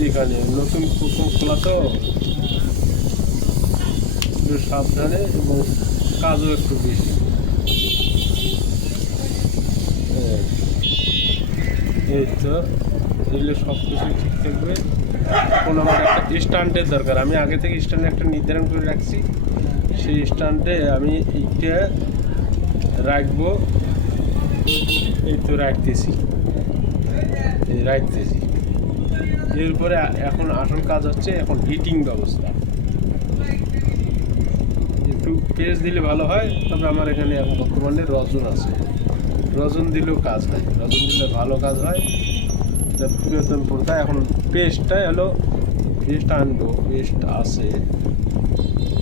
যেখানে নতুন প্রথম খোলা তো একটু সাবধানে এবং কাজও একটু বেশি। এই তো এগুলো সব কিছু ঠিক থাকবে। এখন আমার একটা স্ট্যান্ডের দরকার, আমি আগে থেকে স্ট্যান্ড একটা নির্ধারণ করে রাখছি। সেই স্ট্যান্ডে আমি এইটা রাখবো। এই তো রাখতেছি। এরপরে এখন আসল কাজ হচ্ছে এখন হিটিং ব্যবস্থা। একটু পেঁয়াজ দিলে ভালো হয়, তবে আমার এখানে এখন বর্তমানে রজন আছে, রজন দিলেও কাজ হয়, রজন দিলে ভালো কাজ হয়। পুরাতন পর্দা এখন পেস্টটাই হলো, পেস্ট আনবো, পেস্ট আছে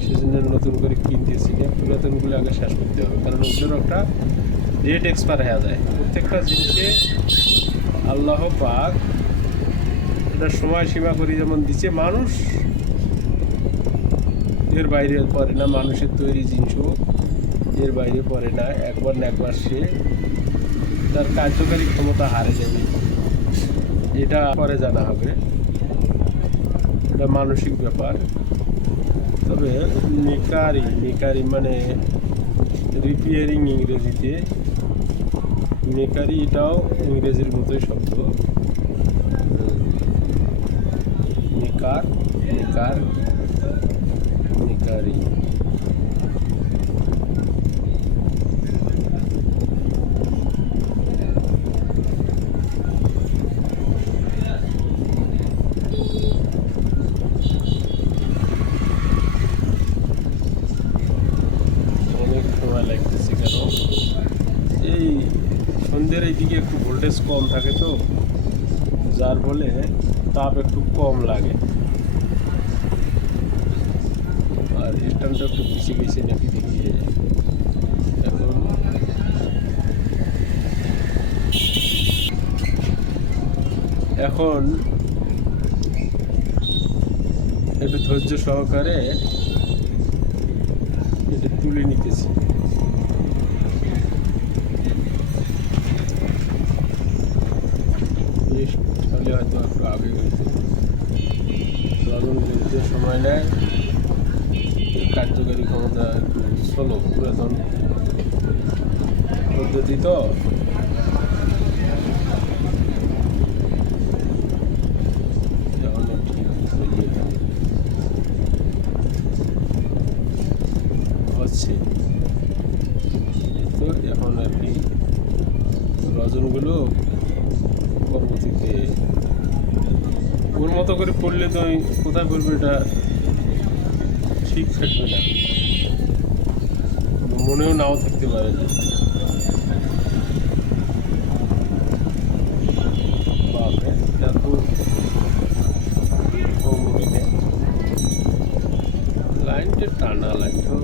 সেজন্য নতুন করে কিনতেছি না। পুরাতনগুলো আগে শেষ করতে হবে, কারণ ওগুলোর একটা ডেট এক্সপায়ার হয়ে যায়। প্রত্যেকটা জিনিসে আল্লাহ পাক এটা সময়সীমা করে যেমন দিচ্ছে, মানুষ এর বাইরে পড়ে না, মানুষের তৈরি জিনিসও এর বাইরে পড়ে না। একবার না একবার সে তার কার্যকারী ক্ষমতা হারে যাবে, এটা পরে জানা হবে। এটা মানসিক ব্যাপার। তবে মেকারি মানে রিপেয়ারিং ইংরেজিতে, মেকারি এটাও ইংরেজির মতোই শব্দ। মেকারি অনেক সময় লাগতেছে, কারণ এই সন্ধ্যের এইদিকে একটু ভোল্টেজ কম থাকে তো, যার ফলে তাপ একটু কম লাগে। আর স্ট্যান্ডটা একটু পিছিয়ে নাকি দেখিয়ে এখন একটু ধৈর্য সহকারে এটা তুলে নিতেছি। তাহলে হয়তো একটু আগে হইতে লবণ যে সময় নেয়, কার্যকারী ক্ষমতা একটু স্লো, পুরাতন পদ্ধতি তো। হচ্ছে তো এখন আর কি রজনগুলো পরবর্তীতে ওর মতো করে পড়লে তো কোথায় পড়বে এটা ঠিক থাকবে না, মনেও নাও থাকতে পারে। যে বাপরে এত লাইনটা টানা লাগতো।